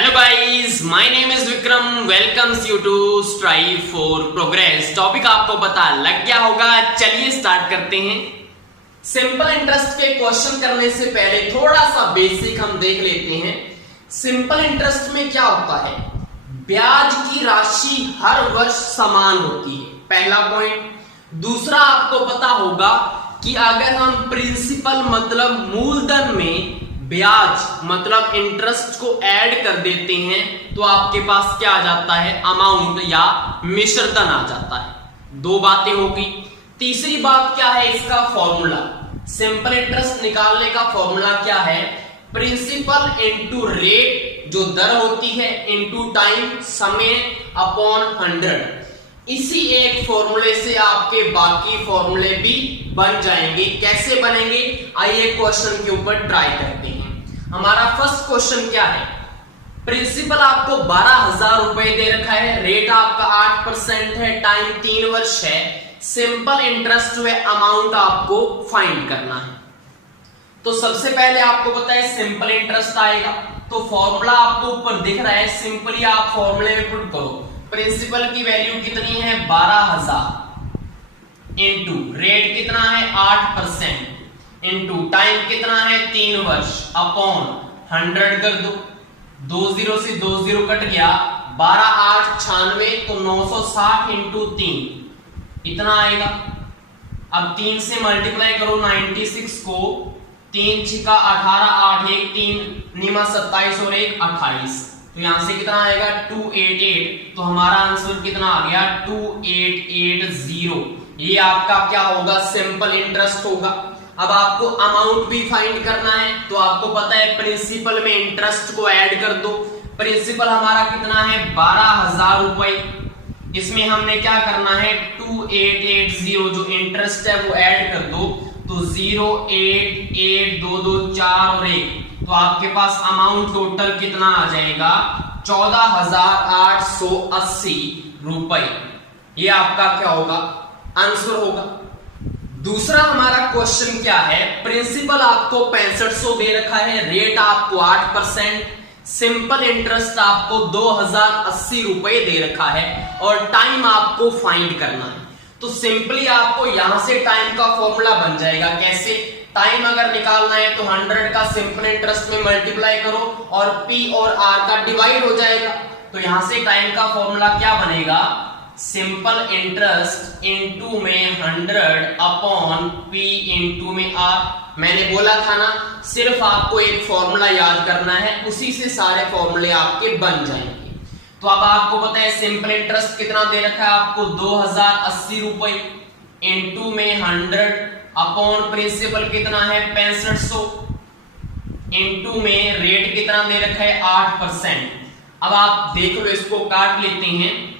Hello guys, my name is Vikram. Welcomes you to strive for progress. Topic आपको पता लग गया होगा, चलिए स्टार्ट करते हैं। सिंपल इंटरेस्ट के क्वेश्चन करने से पहले थोड़ा सा बेसिक हम देख लेते हैं। सिंपल इंटरेस्ट में क्या होता है, ब्याज की राशि हर वर्ष समान होती है, पहला पॉइंट। दूसरा, आपको पता होगा कि अगर हम प्रिंसिपल मतलब मूलधन में ब्याज मतलब इंटरेस्ट को ऐड कर देते हैं तो आपके पास क्या आ जाता है, अमाउंट या मिश्रधन आ जाता है। दो बातें होगी। तीसरी बात क्या है, इसका फॉर्मूला। सिंपल इंटरेस्ट निकालने का फॉर्मूला क्या है, प्रिंसिपल इनटू रेट जो दर होती है इनटू टाइम समय अपॉन 100। इसी एक फॉर्मूले से आपके बाकी फॉर्मूले भी बन जाएंगे। कैसे बनेंगे, आइए क्वेश्चन के ऊपर ट्राई करते हैं। हमारा फर्स्ट क्वेश्चन क्या है, प्रिंसिपल आपको 12,000 रुपए दे रखा है, रेट आपका 8% है, टाइम 3 वर्ष है, सिंपल इंटरेस्ट व अमाउंट आपको फाइंड करना है। तो सबसे पहले आपको पता है सिंपल इंटरेस्ट आएगा, तो फॉर्मूला आपको ऊपर दिख रहा है, सिंपली आप फॉर्मूले में पुट करो। प्रिंसिपल की वैल्यू कितनी है 12,000 इनटू रेट कितना है 8% इनटू टाइम कितना है 3 वर्ष अपॉन 100 कर दो। 20 से 20 कट गया, 12 8 96 तो 960 इंटू 3 इतना आएगा। अब 3 से मल्टीप्लाई करो 96 को, 3 छिका 18 8 1 3 निमा 27 और 1 28, तो यहां से कितना आएगा 288। तो हमारा आंसर कितना आ गया 2880। ये आपका क्या होगा, सिंपल इंटरेस्ट होगा। अब आपको अमाउंट भी फाइंड करना है, तो आपको पता है प्रिंसिपल में इंटरेस्ट को ऐड कर दो। प्रिंसिपल हमारा कितना है 12,000 रुपए, इसमें हमने क्या करना है 2880 जो इंटरेस्ट है वो ऐड कर दो। तो 0 8 8 2 2 4 और 1, तो आपके पास अमाउंट टोटल कितना आ जाएगा 14,880 रुपए। ये आपका क्या होगा, आंसर होगा। दूसरा हमारा क्वेश्चन क्या है, प्रिंसिपल आपको 6500 दे रखा है, रेट आपको 8%, सिंपल इंटरेस्ट आपको 2080 रुपए दे रखा है और टाइम आपको फाइंड करना है। तो सिंपली आपको यहां से टाइम का फॉर्मूला बन जाएगा। कैसे, टाइम अगर निकालना है तो 100 का सिंपल इंटरेस्ट में मल्टीप्लाई करो और P और R का डिवाइड हो जाएगा। तो यहां से टाइम का फॉर्मूला क्या बनेगा, सिंपल इंटरेस्ट इनटू में 100 अपॉन P इनटू में R। मैंने बोला था ना, सिर्फ आपको एक फॉर्मूला याद करना है, उसी से सारे फॉर्मूले आपके बन जाएंगे। तो अब आपको पता है सिंपल इंटरेस्ट कितना दे रखा है आपको 2080 रुपए इनटू में 100 अपॉन प्रिंसिपल कितना है 6500 इनटू में रेट कितना दे रखा है 8%। अब आप देख लो, इसको काट लेते हैं।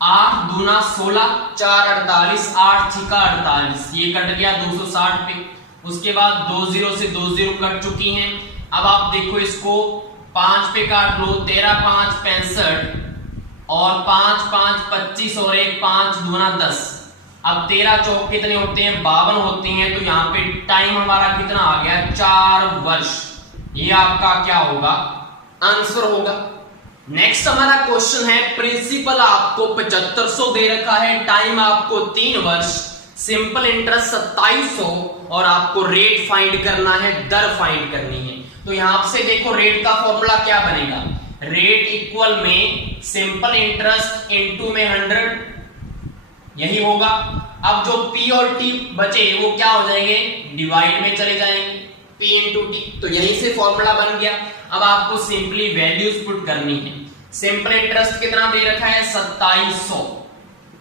8 दूना 16 4 48 8 छिका 48, ये कट गया 260 पे। उसके बाद 20 से 20 कट चुकी हैं। अब आप देखो इसको 5 पे काट लो, 13 5 65 और 5 5 25 और 1 5 दूना 10। अब 13 चौक कितने होते हैं 52 होते हैं, तो यहाँ पे टाइम हमारा कितना आ गया 4 वर्ष। ये आपका क्या होगा, आंसर होगा। नेक्स्ट हमारा क्वेश्चन है, प्रिंसिपल आपको 7500 दे रखा है, टाइम आपको 3 वर्ष, सिंपल इंटरेस्ट 2700 और आपको रेट फाइंड करना है, दर फाइंड करनी है। तो यहां से देखो रेट का फॉर्मूला क्या बनेगा, रेट इक्वल में सिंपल इंटरेस्ट इनटू में 100, यही होगा। अब जो P और T बचे वो क्या हो जाएंगे, डिवाइड में चले जाएंगे, P इंटू T। तो यहीं से फॉर्मूला बन गया। अब आपको सिंपली वैल्यूज पुट करनी है। सिंपल इंटरेस्ट कितना दे रखा है 2700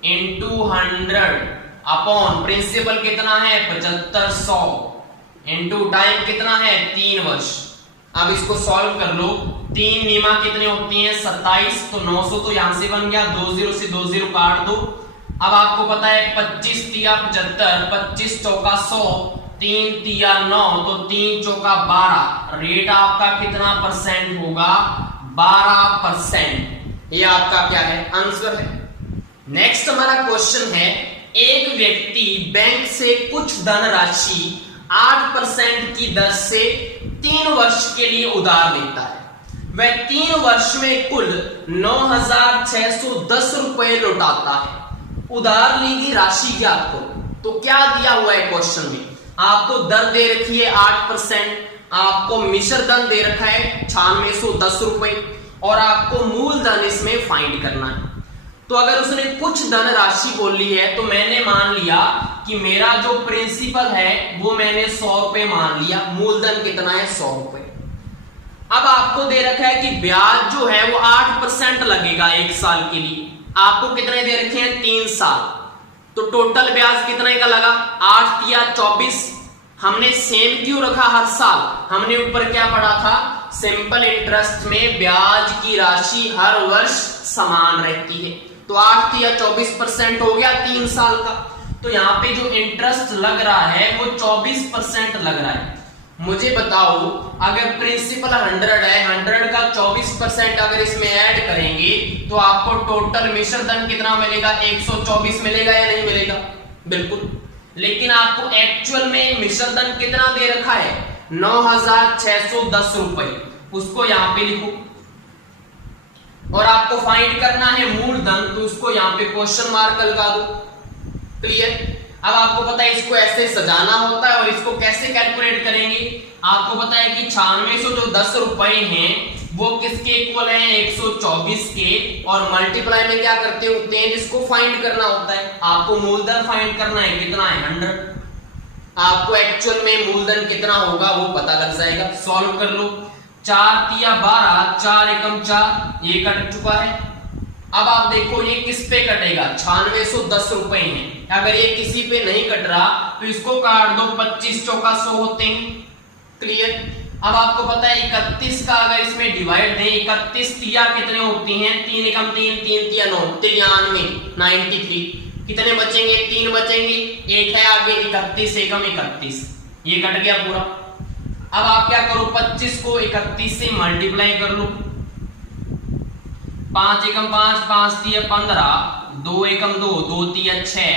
इनटू 100 अपॉन प्रिंसिपल कितना है 7500 इनटू टाइम कितना है 3 वर्ष। अब इसको सॉल्व कर लो, 3 नीमा कितने होती हैं 27, तो 900 तो यहां से बन गया, 20 से 20 काट दो। अब आपको पता है 25 तिया 75, 25 चौका 100, 3 तिया 9, तो 3 चौका 12, रेट आपका कितना परसेंट होगा 12%। ये आपका क्या है, आंसर है। नेक्स्ट हमारा क्वेश्चन है, एक व्यक्ति बैंक से कुछ धनराशि 8% की दर से 3 वर्ष के लिए उधार लेता है। वह 3 वर्ष में कुल 9,610 रुपए लौटाता है। उधार ली गई राशि ज्ञात करो। तो क्या दिया हुआ है क्वेश्चन में, आपको दर दे रखी है 8%, आपको मिश्र धन दे रखा है 9610 रुपए और आपको मूलधन इसमें फाइंड करना है। तो अगर उसने कुछ धन राशि बोली है तो मैंने मान लिया कि मेरा जो प्रिंसिपल है वो मैंने 100 रुपए मान लिया, मूलधन कितना है 100 रुपए। अब आपको दे रखा है कि ब्याज जो है वो 8% लगेगा 1 साल के लिए, आपको कितने दे रखे हैं 3 साल, तो टोटल ब्याज कितने का लगा 8 या 24। हमने सेम क्यों रखा हर साल, हमने ऊपर क्या पढ़ा था, सिंपल इंटरेस्ट में ब्याज की राशि हर वर्ष समान रहती है, तो 8 या 24% हो गया 3 साल का। तो यहाँ पे जो इंटरेस्ट लग रहा है वो 24% लग रहा है। मुझे बताओ अगर प्रिंसिपल 100 है, 100 का 24% अगर इसमें ऐड करेंगे तो आपको टोटल मिश्र धन कितना मिलेगा, 124 मिलेगा या नहीं मिलेगा, बिल्कुल। लेकिन आपको एक्चुअल में मिश्र धन कितना दे रखा है 9,610 रुपए, उसको यहां पे लिखो और आपको फाइंड करना है मूलधन, तो उसको यहां पे क्वेश्चन मार्क लगा दो। क्लियर। अब आपको पता है इसको ऐसे सजाना होता है और इसको कैसे कैलकुलेट करेंगे, आपको पता है कि 9610 रुपए हैं वो किसके इक्वल है 124 के, और मल्टीप्लाई में क्या करते होते हैं जिसको फाइंड करना होता है, आपको मूलधन फाइंड करना है, कितना है 100। आपको एक्चुअल में मूलधन कितना होगा वो पता लग जाएगा। सॉल्व कर लो, 4 तिया 12, 4 एकम 4, ये कट चुका है। अब आप देखो ये किस पे कटेगा, 9610 रुपए हैं, अगर ये किसी पे नहीं कट रहा तो इसको काट दो, 25 चौका 100 होते हैं। क्लियर। अब आपको पता है 31 का अगर इसमें डिवाइड दें, 31 तिया कितने होती हैं, 3 एकम 3, 3 तिया 9, 93, 93, कितने बचेंगे 3 बचेंगे, एक है आगे 31 एकम 31, ये कट गया पूरा। अब आप क्या करो 25 को 31 से मल्टीप्लाई कर लो, 5 एकम 5, 5 तिया 15, 2 एकम 2, 2 तिया 6,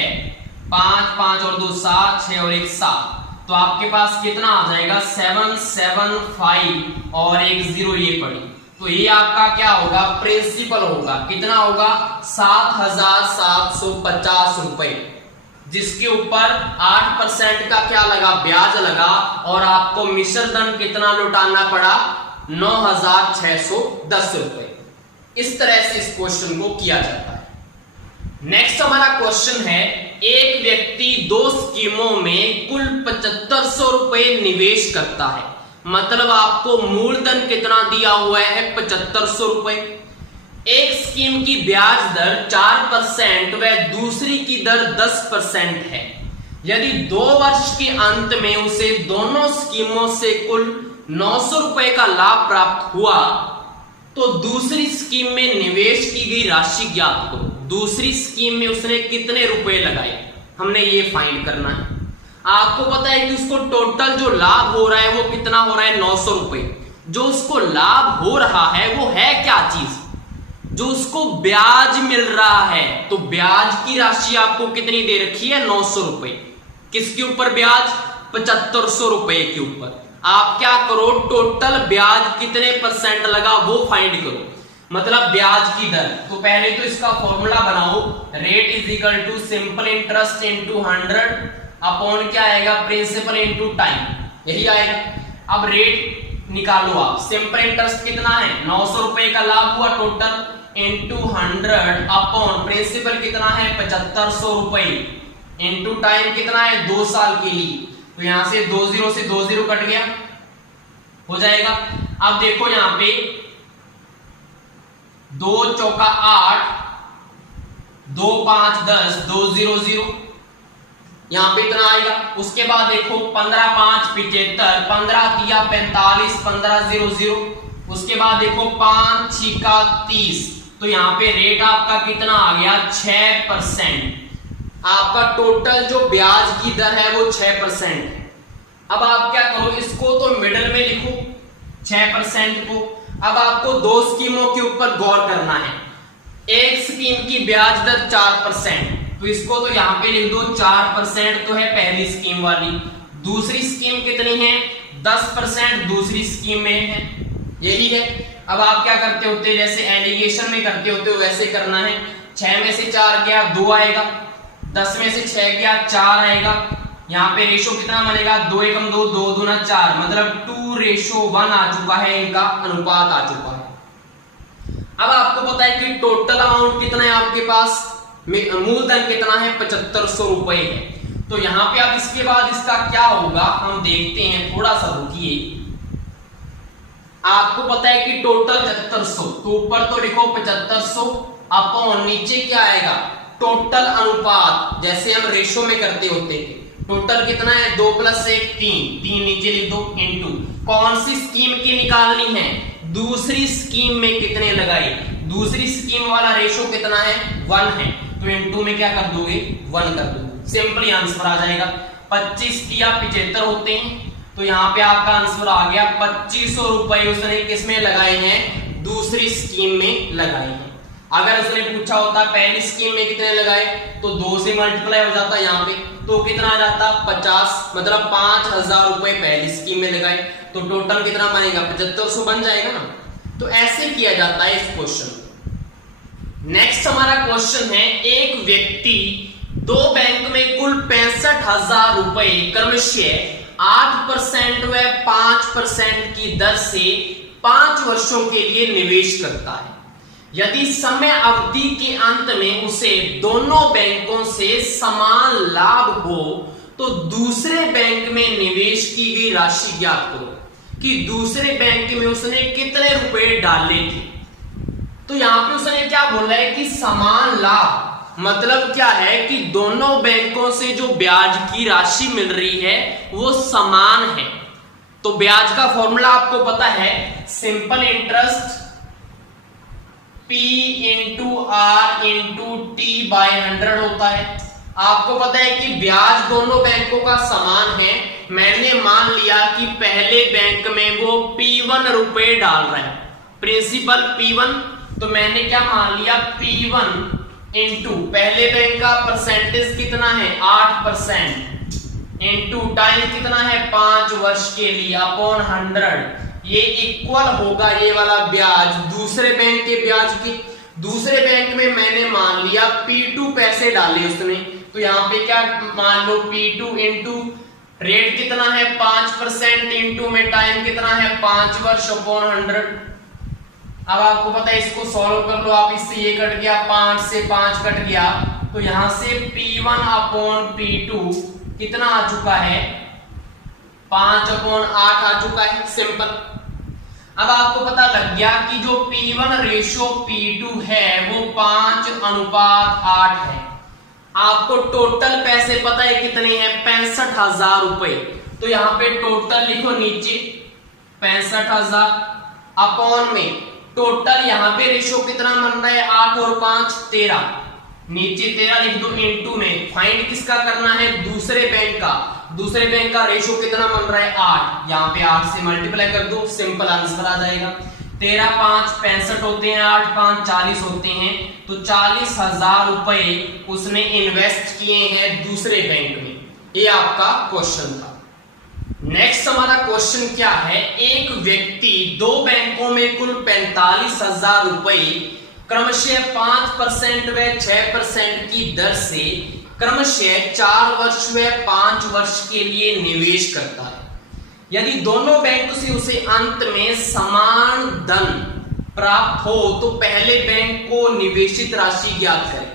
5 5 और 2 7, 6 और 1 7, तो आपके पास कितना आ जाएगा 775 और 1 0 ये पड़ी, तो ये आपका क्या होगा प्रिंसिपल होगा, कितना होगा 7,750 रुपए, जिसके ऊपर 8% का क्या लगा ब्याज लगा और आपको मिश्र धन कितना लौटाना पड़ा 9,610 रुपए। इस तरह से इस क्वेश्चन को किया जाता है। नेक्स्ट हमारा क्वेश्चन है, एक व्यक्ति 2 स्कीमों में कुल 7500 रुपए निवेश करता है, मतलब आपको मूलधन कितना दिया हुआ है 7500 रुपए। एक स्कीम की ब्याज दर 4% व दूसरी की दर 10% है। यदि 2 वर्ष के अंत में उसे दोनों स्कीमों से कुल 900 रुपए का लाभ प्राप्त हुआ तो दूसरी स्कीम में निवेश की गई राशि ज्ञात करो। दूसरी स्कीम में उसने कितने रुपए लगाए, हमने ये फाइंड करना है। आपको पता है कि उसको टोटल जो लाभ हो रहा है वो कितना हो रहा है 900 रुपए। जो उसको लाभ हो रहा है वो है क्या चीज, जो उसको ब्याज मिल रहा है, तो ब्याज की राशि आपको कितनी दे रखी है 900 रुपए। किसके ऊपर ब्याज 7500 रुपए के ऊपर। आप क्या करो टोटल ब्याज कितने % लगा वो फाइंड करो, मतलब ब्याज की दर। तो पहले तो इसका फॉर्मूला बनाओ, rate is equal to simple interest into 100 upon क्या आएगा प्रिंसिपल इनटू टाइम, यही आएगा। अब रेट निकालो आप, सिंपल इंटरेस्ट कितना है 900 रुपए का लाभ हुआ टोटल इनटू 100 अपॉन प्रिंसिपल कितना है 7500 रुपए इनटू टाइम कितना है 2 साल के लिए, तो यहां से 2 0 से 2 0 कट गया, हो जाएगा। अब देखो यहां पे 2 चौका 8, 2 5 10, 2 0 0, यहां पे इतना आएगा। उसके बाद देखो 15 5 75, 15 तिया 45, 15 0 0, उसके बाद देखो 5 6 का 30, तो यहां पे रेट आपका कितना आ गया 6%। आपका टोटल जो ब्याज की दर है वो 6% है। अब आप क्या करो इसको तो मिडिल में लिखो 6% को। अब आपको 2 स्कीमों के ऊपर गौर करना है। एक स्कीम की ब्याज दर 4%, तो इसको तो यहां पे लिख दो 4% तो है पहली स्कीम वाली। दूसरी स्कीम कितनी है 10% दूसरी स्कीम में है, यही है। अब आप क्या करते होते, जैसे एलिगेशन में करते होते हो वैसे करना है। 6 में से 4 गया 2 आएगा, 10 में से 6 गया 4 आएगा। यहाँ पे रेशो कितना बनेगा, 2 एकम 2, 2 दूना 4, मतलब 2:1 आ चुका है, इनका अनुपात आ चुका है। अब आपको पता है कि टोटल अमाउंट कितना है आपके पास, मूलधन कितना है, 7500 रुपए है। तो यहाँ पे अब इसके बाद इसका क्या होगा हम देखते हैं, थोड़ा सा रुकिए। आपको पता है कि टोटल 7500, तो ऊपर तो लिखो 7500 अपॉन नीचे क्या आएगा, टोटल अनुपात, जैसे हम रेशो में करते होते थे। टोटल कितना है, 2 + 1 3 नीचे लिख दो, इनटू कौन सी स्कीम की निकालनी है, दूसरी स्कीम में कितने लगाए, दूसरी स्कीम वाला रेशो कितना है, 1 है, तो इनटू में क्या कर दोगे, 1 कर दोगे, सिंपली आंसर आ जाएगा। 25 या 75 होते हैं, तो यहाँ पे आपका आंसर आ गया 2500 रुपए उसने किसमें लगाए हैं, दूसरी स्कीम में लगाए हैं। अगर उसने पूछा होता पहली स्कीम में कितने लगाए, तो 2 से मल्टीप्लाई हो जाता यहाँ पे, तो कितना आ जाता 50, मतलब 5000 रुपए पहली स्कीम में लगाए, तो टोटल कितना बनेगा, 7500 बन जाएगा ना। तो ऐसे किया जाता है इस क्वेश्चन। नेक्स्ट हमारा क्वेश्चन है, एक व्यक्ति 2 बैंक में कुल 65,000 रुपए क्रमशः 8% व 5% की दर से 5 वर्षों के लिए निवेश करता है। यदि समय अवधि के अंत में उसे दोनों बैंकों से समान लाभ हो तो दूसरे बैंक में निवेश की गई राशि ज्ञात करो, कि दूसरे बैंक में उसने कितने रुपए डाले थे। तो यहां पे उसने क्या बोला है कि समान लाभ, मतलब क्या है कि दोनों बैंकों से जो ब्याज की राशि मिल रही है वो समान है। तो ब्याज का फॉर्मूला आपको पता है, simple interest P × R × T/100 होता है। आपको पता है कि ब्याज दोनों बैंकों का समान है। मैंने मान लिया कि पहले बैंक में वो P1 रुपए डाल रहे हैं, प्रिंसिपल P1, तो मैंने क्या मान लिया, P1 इंटू पहले बैंक का परसेंटेज कितना है 8%, इंटू टाइम कितना है 5 वर्ष के लिए, अपॉन 100, ये इक्वल होगा ये वाला ब्याज दूसरे बैंक के ब्याज की। दूसरे बैंक में मैंने मान लिया P2 पैसे डाले उसने, तो यहाँ पे क्या मान लो P2 इंटू रेट कितना है 5%, इंटू में टाइम कितना है 5 वर्ष, अपॉन 100। अब आपको पता है इसको सॉल्व कर लो आप, इससे ये कट गया, 5 से 5 कट गया, तो यहां से P1 अपॉन P2 कितना आ चुका है, 5/8 आ चुका है, सिंपल। अब आपको पता लग गया कि जो P1 रेशो P2 है वो 5:8 है। आपको टोटल पैसे पता है कितने हैं, 65,000 रुपए, तो यहाँ पे टोटल लिखो नीचे 65,000, अपॉन में टोटल यहाँ पे रेशो कितना बन रहा है 8 और 5 13, नीचे 13 लिख दो, इनटू में फाइंड किसका करना है, दूसरे बैंक का। दूसरे बैंक का रेशो कितना बन रहा है 8, यहाँ पे 8 से मल्टीप्लाई कर दो, सिंपल आंसर आ जाएगा। 13 5 65 होते हैं, 8 5 40 होते हैं, तो 40,000 रुपए उसने इन्वेस्ट किए हैं दूसरे बैंक में। ये आपका क्वेश्चन था। नेक्स्ट हमारा क्वेश्चन क्या है, एक व्यक्ति 2 बैंकों में कुल 45,000 रुपए क्रमशः 5% व 6% की दर से क्रमशः 4 वर्ष व 5 वर्ष के लिए निवेश करता है। यदि दोनों बैंक से उसे अंत में समान धन प्राप्त हो तो पहले बैंक को निवेशित राशि ज्ञात करें।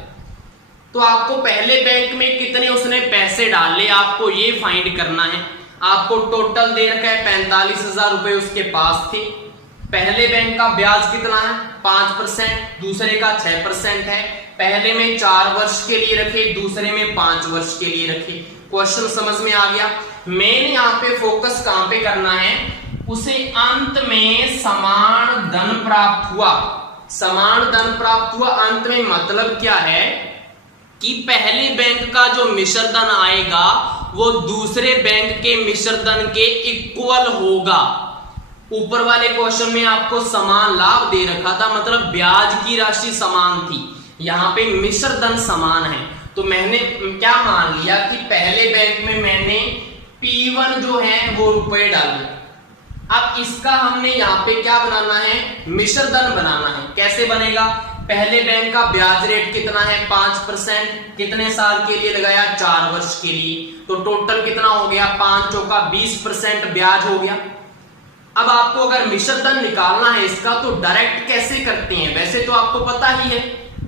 तो आपको पहले बैंक में कितने उसने पैसे डाले आपको ये फाइंड करना है। आपको टोटल दे रखा है 45,000 रुपए उसके पास थे। पहले बैंक का ब्याज कितना है 5%, दूसरे का 6% है। पहले में 4 वर्ष के लिए रखे, दूसरे में 5 वर्ष के लिए रखे। क्वेश्चन समझ में आ गया। मेन यहाँ पे फोकस कहां पे करना है, उसे अंत में समान धन प्राप्त हुआ। समान धन प्राप्त हुआ अंत में मतलब क्या है कि पहले बैंक का जो मिश्र धन आएगा वो दूसरे बैंक के मिश्र धन के इक्वल होगा। ऊपर वाले क्वेश्चन में आपको समान लाभ दे रखा था, मतलब ब्याज की राशि समान थी। यहाँ पे मिश्र धन समान है, तो मैंने क्या मान लिया कि पहले बैंक में मैंने P1 जो है वो रुपए डाले, अब इसका हमने यहाँ पे क्या बनाना है, मिश्र धन बनाना है। कैसे बनेगा, पहले बैंक का ब्याज रेट कितना है 5%, कितने साल के लिए लगाया 4 वर्ष के लिए, तो टोटल कितना हो गया 5 चौका 20% ब्याज हो गया। अब आपको अगर मिश्र धन निकालना है इसका तो डायरेक्ट कैसे करते हैं, वैसे तो आपको पता ही है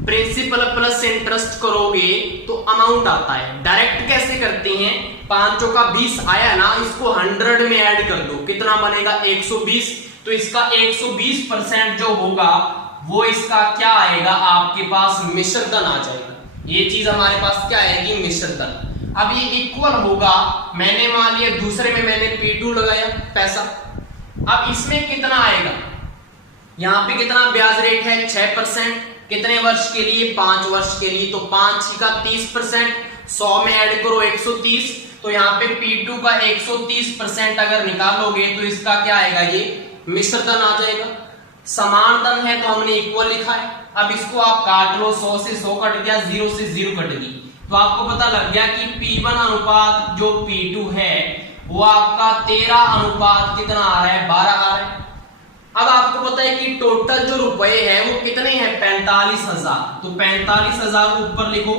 प्रिंसिपल प्लस इंटरेस्ट करोगे तो अमाउंट आता है। डायरेक्ट कैसे करते हैं, 5 चौका 20 आया ना, इसको 100 में ऐड कर दो, कितना बनेगा 120, तो इसका 120% जो होगा वो इसका क्या आएगा आपके पास मिश्र धन आ जाएगा। ये चीज हमारे पास क्या आएगी, मिश्र धन। अब ये इक्वल होगा, मैंने मान लिया दूसरे में मैंने P2 लगाया पैसा, अब इसमें कितना आएगा, यहां पे कितना ब्याज रेट है 6%, कितने वर्ष के लिए 5 वर्ष के लिए, तो 5 का 30%, 100 में ऐड करो 130, तो यहाँ पे P2 का 130% अगर निकालोगे तो इसका क्या आएगा, ये मिश्र धन आ जाएगा। समान धन है तो हमने इक्वल लिखा है। अब इसको आप काट लो, 100 से 100 कट गया, 0 से 0 कट गई, तो आपको पता लग गया कि P1 अनुपात जो P2 है वो आपका 13 अनुपात कितना आ रहा है 12 आ रहा है। अब आपको पता है कि टोटल जो रुपए है वो कितने हैं 45,000, तो 45,000 ऊपर लिखो,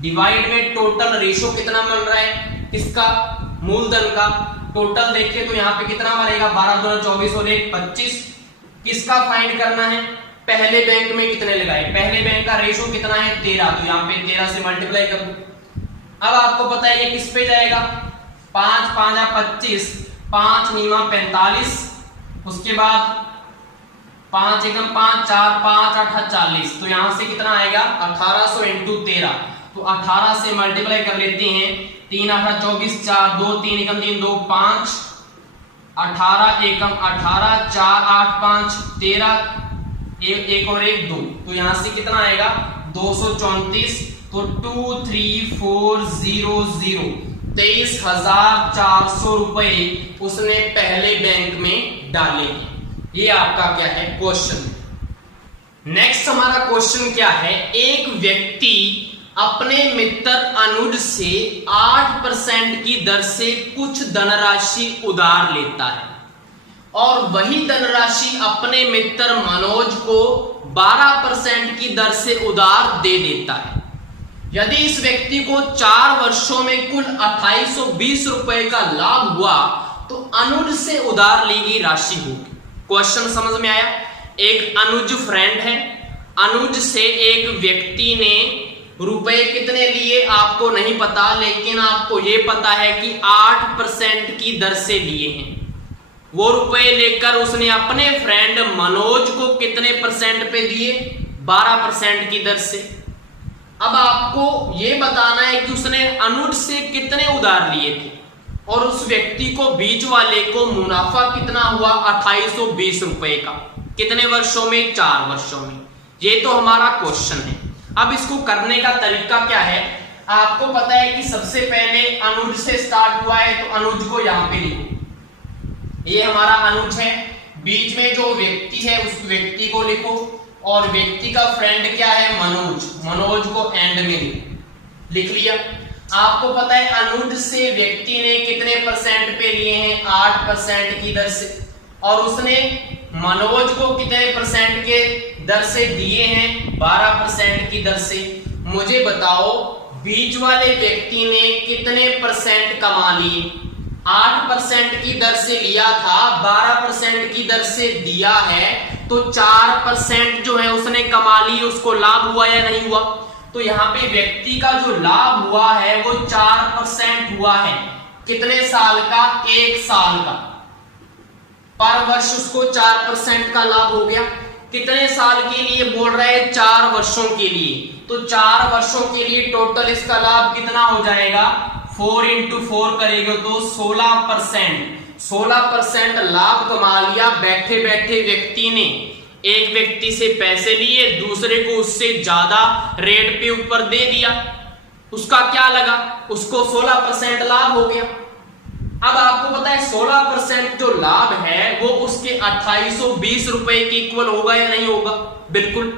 डिवाइड में टोटल रेशो कितना बन रहा है इसका मूलधन का, टोटल देखिए तो यहाँ पे कितना बनेगा 12 दूना 24 और 1 25। किसका फाइंड करना है, पहले बैंक में कितने लगाए, पहले बैंक का रेशो कितना है 13, तो यहाँ पे 13 से मल्टीप्लाई कर दो। अब आपको पता है ये किस पे जाएगा, 5 5 25, 5 नीमा 45, उसके बाद 5 एकम 5 4 5 8 40, तो यहां से कितना आएगा 1800 इंटू 13, तो 18 से मल्टीप्लाई कर लेते हैं, 3 8 24 4 2 3 एकम 3 2 5, 18 एकम 18 4 8 5 13, एक और 1 2, तो यहां से कितना आएगा 234, तो 23400 23,400 रुपए उसने पहले बैंक में डाले हैं। ये आपका क्या है क्वेश्चन। नेक्स्ट हमारा क्वेश्चन क्या है, एक व्यक्ति अपने मित्र अनुज से 8% की दर से कुछ धनराशि उधार लेता है और वही धनराशि अपने मित्र मनोज को 12% की दर से उधार दे देता है। यदि इस व्यक्ति को 4 वर्षों में कुल 2820 रुपए का लाभ हुआ तो अनुज से उधार ली गई राशि होगी। क्वेश्चन समझ में आया, एक अनुज फ्रेंड है, अनुज से एक व्यक्ति ने रुपए कितने लिए आपको नहीं पता, लेकिन आपको यह पता है कि 8% की दर से लिए हैं। वो रुपए लेकर उसने अपने फ्रेंड मनोज को कितने परसेंट पे दिए, 12% की दर से। अब आपको यह बताना है कि उसने अनुज से कितने उधार लिए थे और उस व्यक्ति को बीच वाले को मुनाफा कितना हुआ 2820 रुपए का, कितने वर्षों में 4 वर्षों में। ये तो हमारा क्वेश्चन है। अब इसको करने का तरीका क्या है, आपको पता है कि सबसे पहले अनुज से स्टार्ट हुआ है तो अनुज को यहां पे लिखो, ये हमारा अनुज है, बीच में जो व्यक्ति है उस व्यक्ति को लिखो और व्यक्ति का फ्रेंड क्या है मनोज, मनोज को एंड में लिख लिया। आपको पता है अनुज से व्यक्ति ने कितने परसेंट पे लिए हैं 8% की दर से और उसने मनोज को कितने परसेंट के दर से दिए हैं 12% की दर से। मुझे बताओ बीच वाले व्यक्ति ने कितने परसेंट कमा लिए, 8% की दर से लिया था, 12% की दर से दिया है, तो 4% जो है उसने कमा ली, उसको लाभ हुआ या नहीं हुआ। तो यहाँ पे व्यक्ति का जो लाभ हुआ है वो 4% हुआ है, कितने साल का, 1 साल का, पर वर्ष उसको 4% का लाभ हो गया। कितने साल के लिए बोल रहा है, 4 वर्षों के लिए, तो 4 वर्षों के लिए टोटल इसका लाभ कितना हो जाएगा, 4 इंटू 4 करेगा तो 16% लाभ कमा लिया बैठे बैठे व्यक्ति ने। एक व्यक्ति से पैसे लिए, दूसरे को उससे ज्यादा रेट पे ऊपर दे दिया, उसका क्या लगा, उसको 16% लाभ हो गया। अब आपको पता है 16% जो लाभ है वो उसके 2820 रुपए के इक्वल होगा या नहीं होगा, बिल्कुल।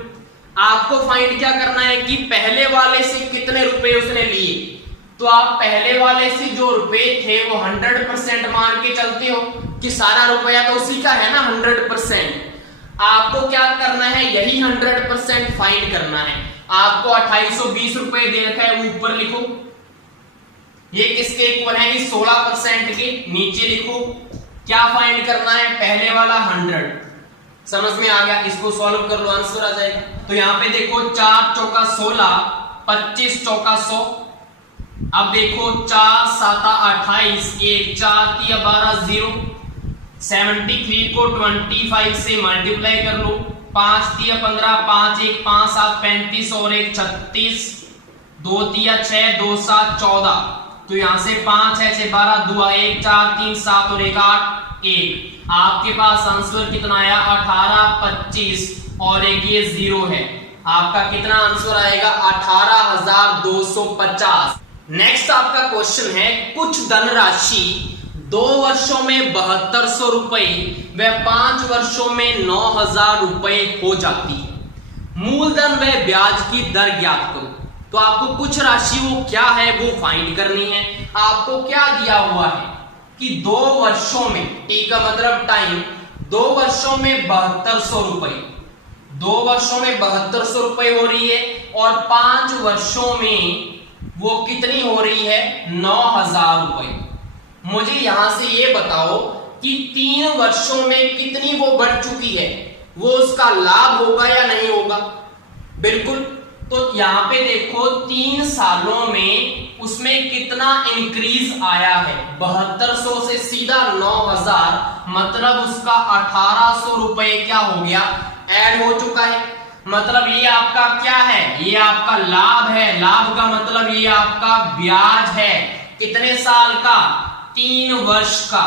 आपको फाइंड क्या करना है कि पहले वाले से कितने रुपए उसने लिए, तो आप पहले वाले से जो रुपए थे वो 100% मान के चलते हो कि सारा रुपया तो उसी का है ना 100%। आपको क्या करना है, यही 100% फाइंड करना है। आपको 2820 रुपए दे रखा है, वो ऊपर लिखो। ये किसके इक्वल है, 16% के। नीचे लिखो क्या फाइंड करना है, पहले वाला 100। समझ में आ गया, इसको सॉल्व कर लो, आंसर आ जाएगा। तो यहां पे देखो 4 चौका 16, 25 चौका 100। अब देखो 4 7 28, 1 4 3 12 0। 73 को 25 से मल्टीप्लाई कर लो। 5 3 15, 5 1 5 7 35 और 1 36, 2 3 6 2 7 14। तो यहां से 5 है 6 12, 2 1 4 3 7 और 1 8 1। आपके पास आंसर कितना आया, 18 25 और एक ये 0 है। आपका कितना आंसर आएगा, 18,250। नेक्स्ट आपका क्वेश्चन है, कुछ धनराशि 2 वर्षों में 7200 रुपए व 5 वर्षों में 9000 रुपए हो जाती है। मूलधन व ब्याज की दर ज्ञात करो। तो आपको कुछ राशि वो क्या है वो फाइंड करनी है। आपको क्या दिया हुआ है कि 2 वर्षों में, टी का मतलब टाइम, 2 वर्षों में 7200 रुपए, 2 वर्षों में 7200 रुपए हो रही है और 5 वर्षों में वो कितनी हो रही है, 9000 रुपए। मुझे यहां से ये बताओ कि 3 वर्षों में कितनी वो बढ़ चुकी है, वो उसका लाभ होगा या नहीं होगा। बिल्कुल, तो यहां पे देखो 3 सालों में उसमें कितना इंक्रीज आया है, 7200 से सीधा 9000, मतलब उसका 1800 रुपए क्या हो गया, ऐड हो चुका है। मतलब ये आपका क्या है, ये आपका लाभ है। लाभ का मतलब ये आपका ब्याज है। कितने साल का, 3 वर्ष का,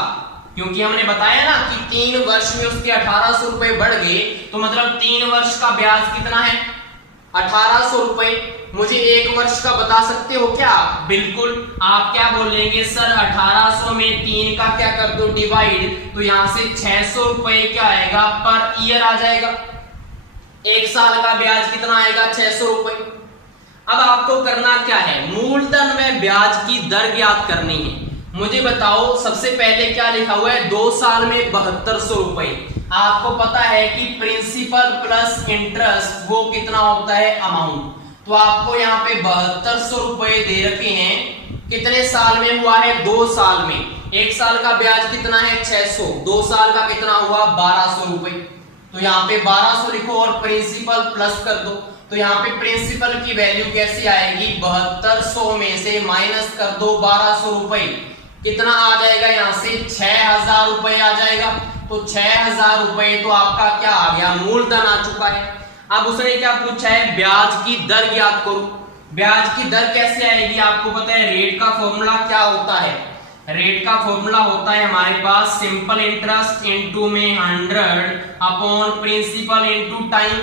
क्योंकि हमने बताया ना कि 3 वर्ष में उसके 1800 रुपए बढ़ गए, तो मतलब 3 वर्ष का ब्याज कितना है, 1800 रुपए। मुझे 1 वर्ष का बता सकते हो क्या, बिल्कुल। आप क्या बोलेंगे, सर 1800 में 3 का क्या कर दो डिवाइड, तो यहां से 600 रुपए क्या आएगा, पर ईयर आ जाएगा। 1 साल का ब्याज कितना आएगा, 600 रुपए। अब आपको करना क्या है, मूलधन में ब्याज की दर ज्ञात करनी है। मुझे बताओ सबसे पहले क्या लिखा हुआ है, 2 साल में 7200 रुपए। आपको पता है कि प्रिंसिपल प्लस इंटरेस्ट वो कितना होता है, अमाउंट। तो आपको यहाँ पे 7200 रुपए दे रखे हैं। कितने साल में हुआ है, 2 साल में। 1 साल का ब्याज कितना है, 600, 2 साल का कितना हुआ, 1200 रुपए। तो यहाँ पे 1200 लिखो और प्रिंसिपल प्लस कर दो। तो यहाँ पे प्रिंसिपल की वैल्यू कैसी आएगी, 7200 में से माइनस कर दो 1200 रुपए, कितना आ जाएगा, यहाँ से 6000 रुपए आ जाएगा। तो 6000 रुपए तो आपका क्या आ गया, मूलधन आ चुका है। अब उसने क्या पूछा है, ब्याज की दर ज्ञात करो। ब्याज की दर कैसे आएगी, आपको पता है रेट का फॉर्मूला क्या होता है। रेट का फॉर्मूला होता है हमारे पास सिंपल इंटरेस्ट इनटू में 100 अपॉन प्रिंसिपल इनटू टाइम।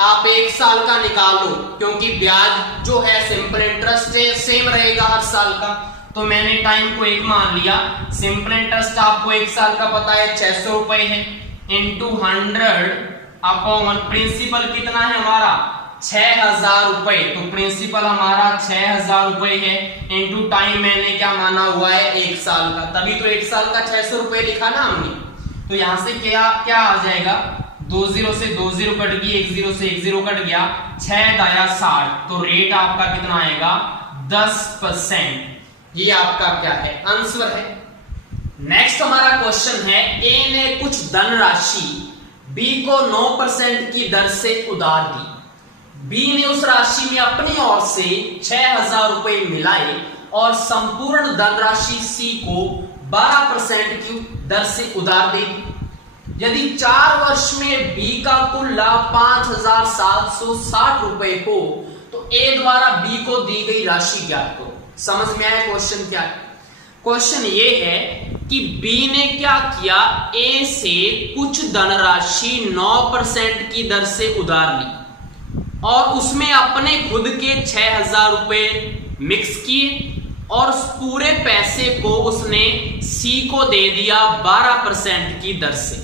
आप 1 साल का निकालो, क्योंकि ब्याज जो है सिंपल इंटरेस्ट सेम रहेगा हर साल का। तो मैंने टाइम को 1 मान लिया। सिंपल इंटरेस्ट आपको 1 साल का पता है 600 रुपए है, इंटू 100 अपॉन प्रिंसिपल कितना है हमारा, 6000 रुपए। तो प्रिंसिपल हमारा 6000 रुपए है, इंटू टाइम मैंने क्या माना हुआ है, 1 साल का। तभी तो 1 साल का 600 रुपए लिखा ना हमने। तो यहां से क्या क्या आ जाएगा, 2 0 से 2 0 कट गई, 1 0 से 1 0 कट गया, 6 दाया 60। तो रेट आपका कितना आएगा, 10%। ये आपका क्या है, आंसर है। नेक्स्ट हमारा क्वेश्चन है, ए ने कुछ धनराशि बी को 9% की दर से उधार दी। बी ने उस राशि में अपनी ओर से 6000 रुपए मिलाए और संपूर्ण धनराशि सी को 12% की दर से उधार दे दी। यदि 4 वर्ष में बी का कुल लाभ 5760 रुपए हो, तो ए द्वारा बी को दी गई राशि ज्ञात करो। समझ में आया क्वेश्चन क्या है? क्वेश्चन ये है कि बी ने क्या किया, ए से कुछ धनराशि 9% की दर से उधार ली और उसमें अपने खुद के 6000 रुपए मिक्स किए और उस पूरे पैसे को उसने सी को दे दिया 12% की दर से।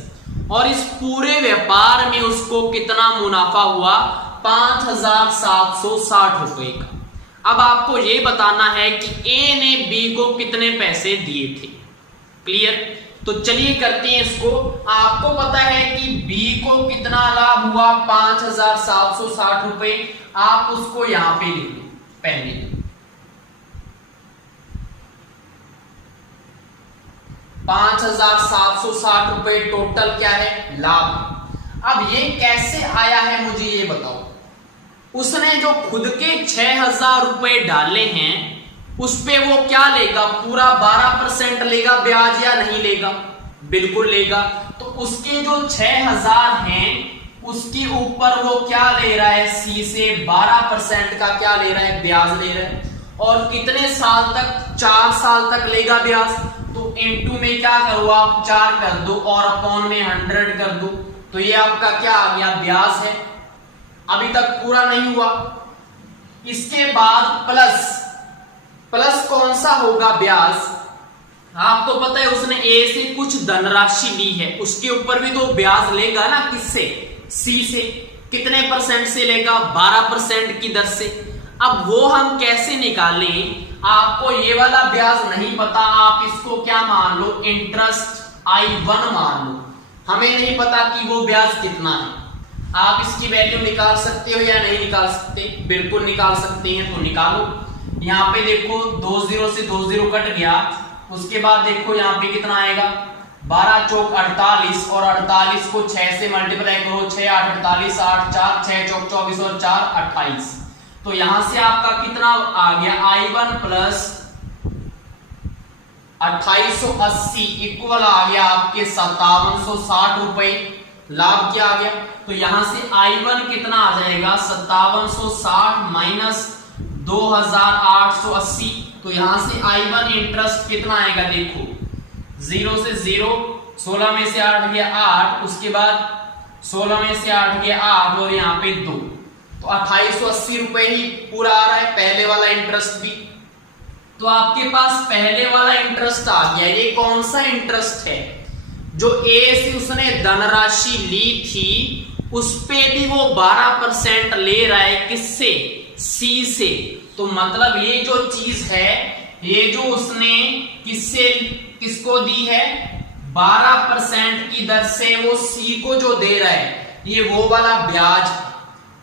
और इस पूरे व्यापार में उसको कितना मुनाफा हुआ, 5760 रुपए का। अब आपको ये बताना है कि ए ने बी को कितने पैसे दिए थे। क्लियर? तो चलिए करते हैं इसको। आपको पता है कि बी को कितना लाभ हुआ, 5,760 रुपए। आप उसको यहां पे लिख लो पहले। 5,760 रुपए टोटल क्या है, लाभ। अब ये कैसे आया है मुझे ये बताओ। उसने जो खुद के 6,000 रुपए डाले हैं उस पे वो क्या लेगा, पूरा 12% लेगा ब्याज या नहीं लेगा? बिल्कुल लेगा। तो उसके जो 6,000 हैं उसके ऊपर वो क्या ले रहा है, सी से 12% का क्या ले रहा है, ब्याज ले रहा है। और कितने साल तक, 4 साल तक लेगा ब्याज। तो इनटू में क्या करो आप, 4 कर दो और अपॉन में 100 कर दो। तो ये आपका क्या आ गया, ब्याज है। अभी तक पूरा नहीं हुआ। इसके बाद प्लस, प्लस कौन सा होगा, ब्याज। आपको पता है उसने ए से कुछ धनराशि ली है, उसके ऊपर भी तो ब्याज लेगा ना, किससे, सी से। कितने परसेंट से लेगा, 12% की दर से। अब वो हम कैसे निकालें, आपको ये वाला ब्याज नहीं पता, आप इसको क्या मान लो, इंटरेस्ट I1 मान लो। हमें नहीं पता कि वो ब्याज कितना है। आप इसकी वैल्यू निकाल सकते हो या नहीं निकाल सकते, बिल्कुल निकाल सकते हैं। तो निकालो। यहाँ पे देखो 2 0 से 2 0 कट गया। उसके बाद देखो यहाँ पे कितना आएगा, 12 चौक 48 और 48 को 6 से मल्टीप्लाई करो, 6 8 48, 8 4 6 चौक 24 और 4 28। तो यहां से आपका कितना आ गया, I1 प्लस 2880 इक्वल आ गया आपके 5760 रुपए। लाभ क्या आ गया, तो यहां से I1 कितना आ जाएगा, 5760 माइनस 2880। तो यहां से I1 इंटरेस्ट कितना आएगा, देखो 0 से 0, 16 में से 8 गया 8, उसके बाद 16 में से 8 गया 8 और यहाँ पे 2। तो 2880 रुपए ही पूरा आ रहा है, पहले वाला इंटरेस्ट भी। तो आपके पास पहले वाला इंटरेस्ट आ गया। ये कौन सा इंटरेस्ट है, जो ए से उसने धनराशि ली थी उस पे भी वो 12% ले रहा है, किससे, सी से। तो मतलब ये जो चीज है, ये जो उसने किससे, किसको दी है, 12% की दर से वो सी को जो दे रहा है, ये वो वाला ब्याज।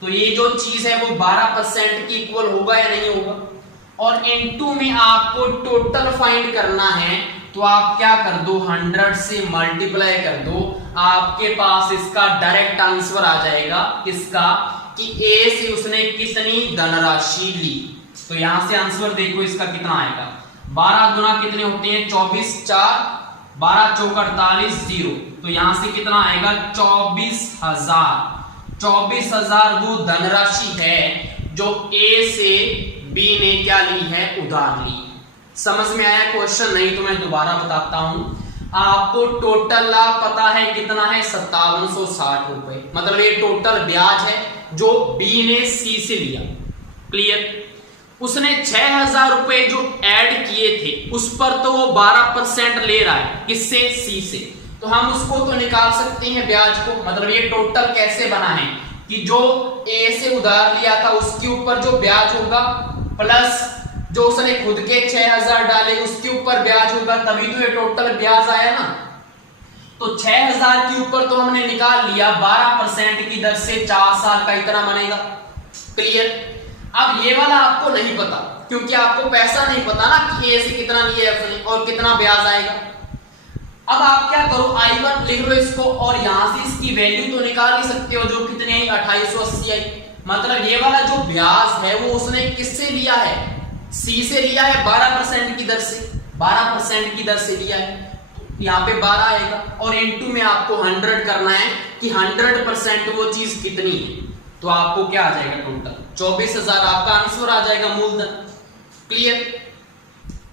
तो ये जो चीज है वो 12% की इक्वल होगा या नहीं होगा। और इनटू में आपको टोटल फाइंड करना है, तो आप क्या कर दो, 100 से मल्टीप्लाई कर दो। आपके पास इसका डायरेक्ट आंसर आ जाएगा, किसका, कि ए से उसने कितनी धनराशि ली। तो यहां से आंसर देखो इसका कितना आएगा, 12 गुना कितने होते हैं, 24 4, 12 चौक 48 0। तो यहां से कितना आएगा, 24,000। 24,000 वो धनराशि है जो ए से बी ने क्या ली है, उधार ली। समझ में आया क्वेश्चन? नहीं तो मैं दोबारा बताता हूं। आपको टोटल लाभ पता है कितना है, 5760 रुपए। मतलब ये टोटल ब्याज है जो बी ने सी से लिया। क्लियर? उसने 6,000 रुपए जो ऐड किए थे उस पर तो वो 12% ले रहा है, किससे, सी से। तो हम उसको तो निकाल सकते हैं ब्याज को। मतलब ये टोटल कैसे बना है कि जो ए से उधार लिया था उसके ऊपर जो ब्याज होगा प्लस जो उसने खुद के 6,000 डाले उसके ऊपर ब्याज होगा, तभी तो ये टोटल ब्याज आया ना। तो 6,000 के ऊपर तो हमने निकाल लिया, 12% की दर से 4 साल का इतना बनेगा। क्लियर? अब ये वाला आपको नहीं पता, क्योंकि आपको पैसा नहीं पता ना कि ए से कितना लिया है उसने और कितना ब्याज आएगा। अब आप क्या करो, I1 लिख लो इसको और यहां से इसकी वैल्यू तो निकाल ही सकते हो, जो कितनी आई, 2880 आई। मतलब ये वाला जो ब्याज है वो उसने किससे लिया है, सी से लिया है, 12% की दर से, 12% की दर से लिया है। तो यहाँ पे 12 आएगा और इनटू में आपको 100 करना है कि 100% वो चीज कितनी है। तो आपको क्या आ जाएगा, टोटल 24,000 आपका आंसर आ जाएगा, मूलधन। क्लियर?